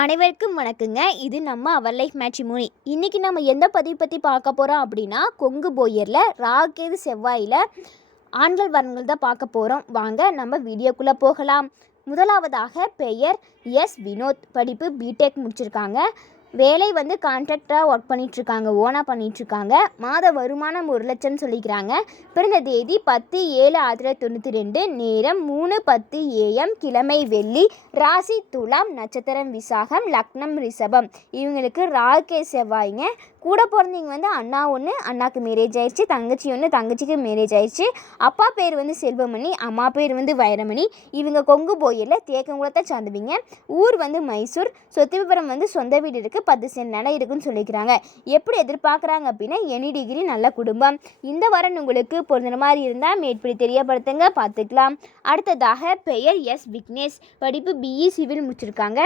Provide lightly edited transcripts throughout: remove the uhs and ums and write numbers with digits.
அனைவருக்கும் வணக்கங்க. இது நம்ம அவர் லைஃப் மேட்ரிமோனி. இன்றைக்கி நம்ம எந்த பதிவு பற்றி பார்க்க போகிறோம் அப்படின்னா, கொங்கு போயரில் ராகேது செவ்வாயில் ஆண்கள் வரன்கள் தான் பார்க்க போகிறோம். வாங்க நம்ம வீடியோக்குள்ளே போகலாம். முதலாவதாக பெயர் எஸ் வினோத். படிப்பு பிடெக் முடிச்சிருக்காங்க. வேலை கான்ட்ராக்டராக ஒர்க் பண்ணிகிட்ருக்காங்க, ஓனாக பண்ணிகிட்ருக்காங்க. மாத வருமானம் 1 லட்சம் சொல்லிக்கிறாங்க. பிறந்த தேதி 10/7/1992, நேரம் 3:10 AM, கிழமை வெள்ளி, ராசி துலாம், நட்சத்திரம் விசாகம், லக்னம் ரிஷபம். இவங்களுக்கு ராகே செவ்வாய்ங்க. கூட பிறந்தவங்க அண்ணா ஒன்று, அண்ணாக்கு மேரேஜ் ஆயிடுச்சு. தங்கச்சி ஒன்று, தங்கச்சிக்கு மேரேஜ் ஆயிடுச்சு. அப்பா பேர் செல்வமணி, அம்மா பேர் வைரமணி. இவங்க கொங்கு போயரில் தேக்கங்குளத்தை சார்ந்துவிங்க. ஊர் மைசூர். சொத்து விவரம் சொந்த வீடு இருக்குது, 10 சென்ட் நிலம் இருக்குன்னு சொல்லிக்கிறாங்க. எப்படி எதிர்பார்க்குறாங்க அப்படின்னா, எனி டிகிரி, நல்ல குடும்பம். இந்த வாரம் உங்களுக்கு பொருந்துற மாதிரி இருந்தால் மேற்படி தெரியப்படுத்துங்க, பார்த்துக்கலாம். அடுத்ததாக பெயர் எஸ் விக்னேஷ். படிப்பு பிஇ சிவில் முடிச்சிருக்காங்க.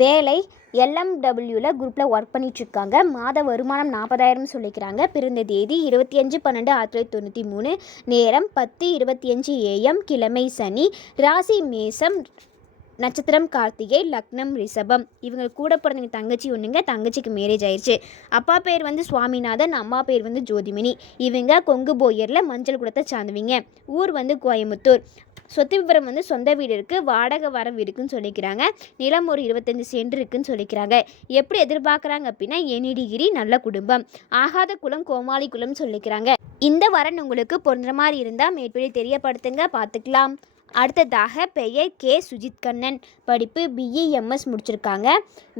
வேலை LMWவில் குரூப்பில் ஒர்க் பண்ணிகிட்ருக்காங்க. மாத வருமானம் 40,000 சொல்லிக்கிறாங்க. பிறந்த தேதி 25/12/1993, நேரம் 10:25 AM, கிழமை சனி, ராசி மேசம், நட்சத்திரம் கார்த்திகை, லக்னம் ரிஷபம். இவங்க கூட பிறந்தவங்க தங்கச்சி ஒன்றுங்க, தங்கச்சிக்கு மேரேஜ் ஆயிடுச்சு. அப்பா பேர் சுவாமிநாதன், அம்மா பேர் ஜோதிமணி. இவங்க கொங்கு போயரில் மஞ்சள் குளத்தை சார்ந்துவிங்க. ஊர் கோயம்புத்தூர். சொத்து விவரம் சொந்த வீடு இருக்குது, வாடகை வரவு இருக்குன்னு சொல்லிக்கிறாங்க. நிலம் ஒரு 25 சென்ட் இருக்குன்னு சொல்லிக்கிறாங்க. எப்படி எதிர்பார்க்குறாங்க அப்படின்னா, எனி டிகிரி, நல்ல குடும்பம். ஆகாத குலம், கோமாளி குலம் சொல்லிக்கிறாங்க. இந்த வரன் உங்களுக்கு பொருந்துற மாதிரி இருந்தால் மேற்படி தெரியப்படுத்துங்க, பார்த்துக்கலாம். அடுத்ததாக பெயர் கே சுஜித் கண்ணன். படிப்பு BEMS முடிச்சிருக்காங்க.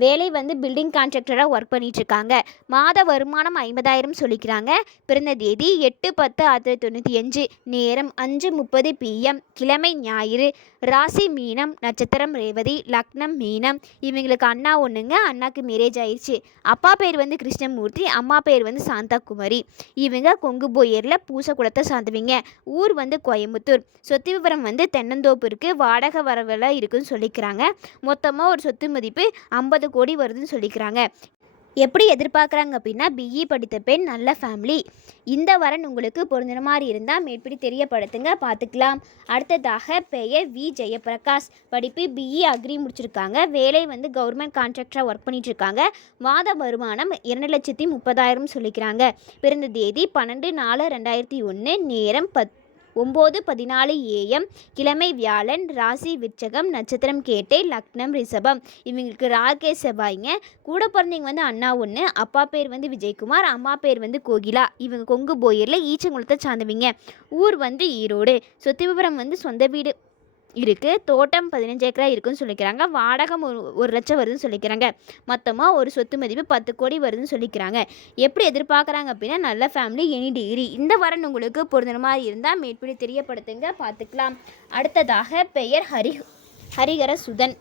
வேலை பில்டிங் கான்ட்ராக்டராக ஒர்க் பண்ணிகிட்ருக்காங்க. மாத வருமானம் 50,000 சொல்லிக்கிறாங்க. பிறந்த தேதி 8/10/1995, நேரம் 5:30 PM, கிழமை ஞாயிறு, ராசி மீனம், நட்சத்திரம் ரேவதி, லக்னம் மீனம். இவங்களுக்கு அண்ணா ஒன்றுங்க, அண்ணாக்கு மேரேஜ் ஆயிடுச்சு. அப்பா பேர் கிருஷ்ணமூர்த்தி, அம்மா பேர் சாந்தாகுமரி. இவங்க கொங்கு போயரில் பூசக்குளத்தை சார்ந்துவிங்க. ஊர் கோயம்புத்தூர். சொத்து விவரம் தென்னந்தோப்பு இருக்குது, வாடகை வரவெல்லாம் இருக்குதுன்னு சொல்லிக்கிறாங்க. மொத்தமாக ஒரு சொத்து மதிப்பு 50 கோடி வருதுன்னு சொல்லிக்கிறாங்க. எப்படி எதிர்பார்க்குறாங்க அப்படின்னா, BE படித்த பெண், நல்ல ஃபேமிலி. இந்த வரன் உங்களுக்கு பொருந்துற மாதிரி இருந்தால் மேற்படி தெரியப்படுத்துங்க, பார்த்துக்கலாம். அடுத்ததாக பெயர் வி ஜெயபிரகாஷ். படிப்பு BE அக்ரி முடிச்சிருக்காங்க. வேலை கவர்மெண்ட் கான்ட்ராக்டராக ஒர்க் பண்ணிகிட்ருக்காங்க. மாத வருமானம் 2,30,000 சொல்லிக்கிறாங்க. பிறந்த தேதி 12/4/2001, நேரம் 9:14 AM, கிழமை வியாழன், ராசி விருச்சகம், நட்சத்திரம் கேட்டை, லக்னம் ரிஷபம். இவங்களுக்கு ராகே செவ்வாய்ங்க. கூட பிறந்தவங்க அண்ணா ஒன்று, அப்பா பேர் விஜயகுமார், அம்மா பேர் கோகிலா. இவங்க கொங்கு போயரில் ஈச்சங்குளத்தை சார்ந்தவிங்க. ஊர் ஈரோடு. சொத்து விவரம் சொந்த வீடு இருக்குது, தோட்டம் 15 ஏக்கரா இருக்குன்னு சொல்லிக்கிறாங்க. வாடகம் 1 லட்சம் வருதுன்னு சொல்லிக்கிறாங்க. மொத்தமாக ஒரு சொத்து மதிப்பு 10 கோடி வருதுன்னு சொல்லிக்கிறாங்க. எப்படி எதிர்பார்க்குறாங்க அப்படின்னா, நல்ல ஃபேமிலி, எனி டிகிரி. இந்த வரன் உங்களுக்கு பொருந்துற மாதிரி இருந்தால் மேற்படி தெரியப்படுத்துங்க, பார்த்துக்கலாம். அடுத்ததாக பெயர் ஹரிஹர சுதன்.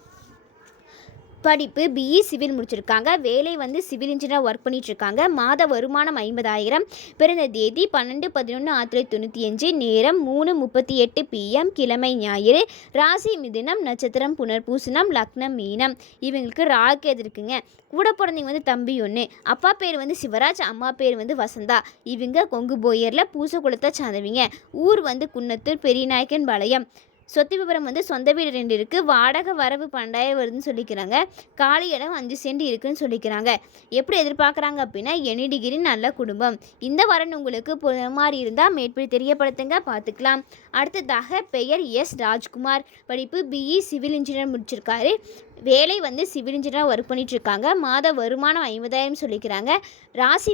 படிப்பு BE சிவில் முடிச்சிருக்காங்க. வேலை சிவில் இன்ஜினியராக ஒர்க் பண்ணிகிட்ருக்காங்க. மாத வருமானம் 50,000. பிறந்த தேதி 12/11/1995, நேரம் 3:38 PM, கிழமை ஞாயிறு, ராசி மிதுனம், நட்சத்திரம் புனர்பூசணம், லக்னம் மீனம். இவங்களுக்கு ராகேது இருக்குங்க. கூட பிறந்தவங்க தம்பி ஒன்று, அப்பா பேர் சிவராஜ், அம்மா பேர் வசந்தா. இவங்க கொங்கு போயரில் பூசக்குளத்தை சார்ந்தவிங்க. ஊர் குன்னத்தூர், பெரியநாயக்கன் பாளையம். சொத்து விவரம் சொந்த வீடு 2 இருக்குது, வாடகை வரவு 12,000 வருதுன்னு சொல்லிக்கிறாங்க. காலி இடம் 5 சென்ட் இருக்குதுன்னு சொல்லிக்கிறாங்க. எப்படி எதிர்பார்க்குறாங்க அப்படின்னா, எனி டிகிரி, நல்ல குடும்பம். இந்த வரன் உங்களுக்கு பொருந்த மாதிரி இருந்தால் மேற்படி தெரியப்படுத்துங்க, பார்த்துக்கலாம். அடுத்ததாக பெயர் எஸ் ராஜ்குமார். படிப்பு BE சிவில் இன்ஜினியர் முடிச்சிருக்காரு. வேலை சிவில் இன்ஜினியராக ஒர்க் பண்ணிகிட்ருக்காங்க. மாத வருமானம் 50,000 சொல்லிக்கிறாங்க. ராசி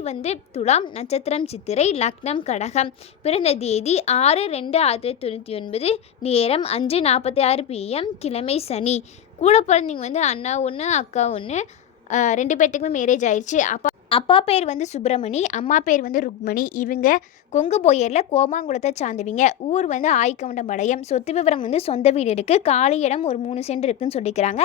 துலாம், நட்சத்திரம் சித்திரை, லக்னம் கடகம். பிறந்த தேதி 6/2/1999, நேரம் 5:46 PM, கிழமை சனி. கூட பிறந்தவங்க அண்ணா ஒன்று, அக்கா ஒன்று. 2 பேர்த்துக்குமே மேரேஜ் ஆயிடுச்சு. அப்பா பேர் சுப்பிரமணி, அம்மா பேர் ருக்மணி. இவங்க கொங்கு போயரில் கோமாங்குளத்தை சார்ந்தவிங்க. ஊர் ஆய்கவுண்டம்பாளையம். சொத்து விவரம் சொந்த வீடு இருக்குது, காலி இடம் ஒரு 3 சென்ட் இருக்குதுன்னு சொல்லிக்கிறாங்க.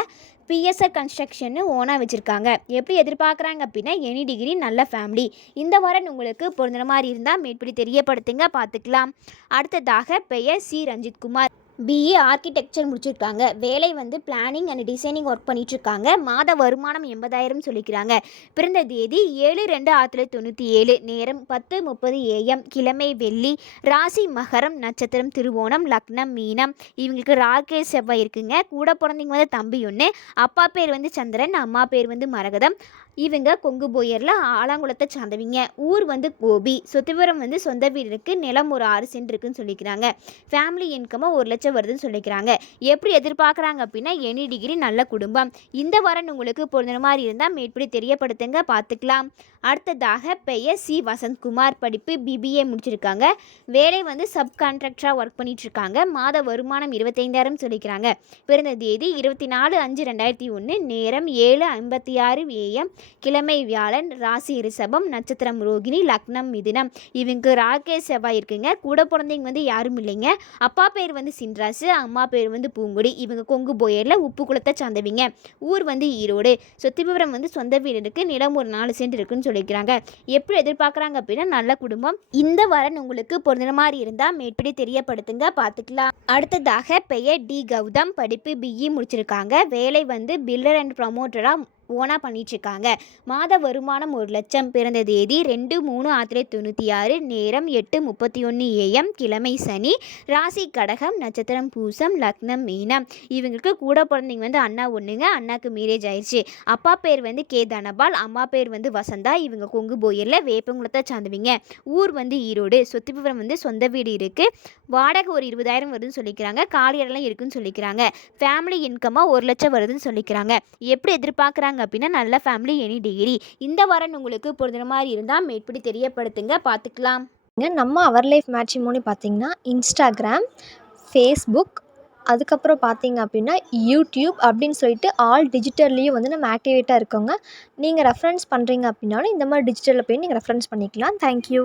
PSR கன்ஸ்ட்ரக்ஷன் ஓனாக வச்சுருக்காங்க. எப்படி எதிர்பார்க்குறாங்க அப்படின்னா, எனி டிகிரி, நல்ல ஃபேமிலி. இந்த வாரம் உங்களுக்கு பொருந்துற மாதிரி இருந்தால் மேற்படி தெரியப்படுத்துங்க, பார்த்துக்கலாம். அடுத்ததாக பெயர் சி ரஞ்சித்குமார். பிஏ ஆர்கிடெக்சர் முடிச்சிருக்காங்க. வேலை வந்து பிளானிங் அண்ட் டிசைனிங் ஒர்க் பண்ணிகிட்ருக்காங்க. மாத வருமானம் 80,000 சொல்லிக்கிறாங்க. பிறந்த தேதி 7/2/1997, நேரம் 10:30 AM, கிழமை வெள்ளி, ராசி மகரம், நட்சத்திரம் திருவோணம், லக்னம் மீனம். இவங்களுக்கு ராகே செவ்வாய் இருக்குங்க. கூட பிறந்தவங்க வந்து தம்பி ஒன்று. அப்பா பேர் வந்து சந்திரன், அம்மா பேர் வந்து மரகதம். இவங்க கொங்கு போயரில் ஆலாங்குளத்தை சார்ந்தவங்க. ஊர் வந்து கோபி. சொத்து விவரம் வந்து சொந்த வீடு இருக்குது, நிலம் ஒரு 6 சென்ட் இருக்குன்னு சொல்லிக்கிறாங்க. ஃபேமிலி இன்கமாக 1 லட்சம் வருதுன்னு சொல்லிக்கிறாங்க. எப்படி எதிர்பார்க்குறாங்க அப்படின்னா எனி டிகிரி, நல்ல குடும்பம். இந்த வாரம் உங்களுக்கு பொருந்துற மாதிரி இருந்தால் மேற்படி தெரியப்படுத்துங்க, பார்த்துக்கலாம். அடுத்ததாக பெயர் சி வசந்த்குமார். படிப்பு பிபிஏ முடிச்சிருக்காங்க. வேலை வந்து சப் கான்ட்ராக்டராக ஒர்க் பண்ணிகிட்ருக்காங்க. மாத வருமானம் 25,000 சொல்லிக்கிறாங்க. பிறந்த தேதி 24/5/2001, நேரம் 7:56 AM, கிழமை வியாழன், ராசி ரிஷபம், நட்சத்திரம் ரோகிணி, லக்னம் மிதுனம். இவங்க ராகேஷ் செவ்வாய் இருக்குங்க. கூட பிறந்தவங்க வந்து யாரும் இல்லைங்க. அப்பா பேர் வந்து சின்ராசு, அம்மா பேர் வந்து பூங்குடி. இவங்க கொங்கு போயரில் உப்பு குளத்தை சார்ந்தவங்க. ஊர் வந்து ஈரோடு. சொத்து விவரம் வந்து சொந்த வீடு இருக்குது, நிலம் ஒரு 4 சென்ட் இருக்குன்னு சொல்லிக்கிறாங்க. எப்படி எதிர்பார்க்குறாங்க அப்படின்னா நல்ல குடும்பம். இந்த வாரம் உங்களுக்கு பொருந்துற மாதிரி இருந்தால் மேற்படி தெரியப்படுத்துங்க, பார்த்துக்கலாம். அடுத்ததாக பெயர் டி கௌதம். படிப்பு பிஇ முடிச்சிருக்காங்க. வேலை வந்து பில்டர் அண்ட் ப்ரமோட்டராக ஓனாக பண்ணிகிட்ருக்காங்க. மாத வருமானம் 1 லட்சம். பிறந்த தேதி 2/3/1996, நேரம் 8:31 AM, கிழமை சனி, ராசி கடகம், நட்சத்திரம் பூசம், லக்னம் மீனம். இவங்களுக்கு கூட பிறந்தவங்க வந்து அண்ணா ஒன்றுங்க. அண்ணாக்கு மேரேஜ் ஆயிடுச்சு. அப்பா பேர் வந்து கே தனபால், அம்மா பேர் வந்து வசந்தா. இவங்க கொங்கு போயரில் வேப்பங்குளத்தை சார்ந்தவங்க. ஊர் வந்து ஈரோடு. சொத்து விவரம் வந்து சொந்த வீடு இருக்குது. வாடகை ஒரு 20,000 வருதுன்னு சொல்லிக்கிறாங்க. காலி இடம்லாம் இருக்குன்னு சொல்லிக்கிறாங்க. ஃபேமிலி இன்கமாக 1 லட்சம் வருதுன்னு சொல்லிக்கிறாங்க. எப்படி எதிர்பார்க்குறாங்க அப்படின்னா நல்ல ஃபேமிலி, எனி டிகிரி. இந்த வாரம் உங்களுக்கு பொருந்துற மாதிரி இருந்தால் மேற்படி தெரியப்படுத்துங்க, பார்த்துக்கலாம். நம்ம அவர் லைஃப் மேட்ரிமோனி பார்த்திங்கன்னா இன்ஸ்டாகிராம், ஃபேஸ்புக், அதுக்கப்புறம் பார்த்திங்க அப்படின்னா யூடியூப் அப்படின்னு சொல்லிட்டு ஆல் டிஜிட்டல்லையும் வந்து நம்ம ஆக்டிவேட்டாக இருக்கோங்க. நீங்கள் ரெஃபரன்ஸ் பண்ணுறீங்க அப்படின்னாலும் இந்த மாதிரி டிஜிட்டலில் போய் நீங்கள் ரெஃபரன்ஸ் பண்ணிக்கலாம். தேங்க்யூ.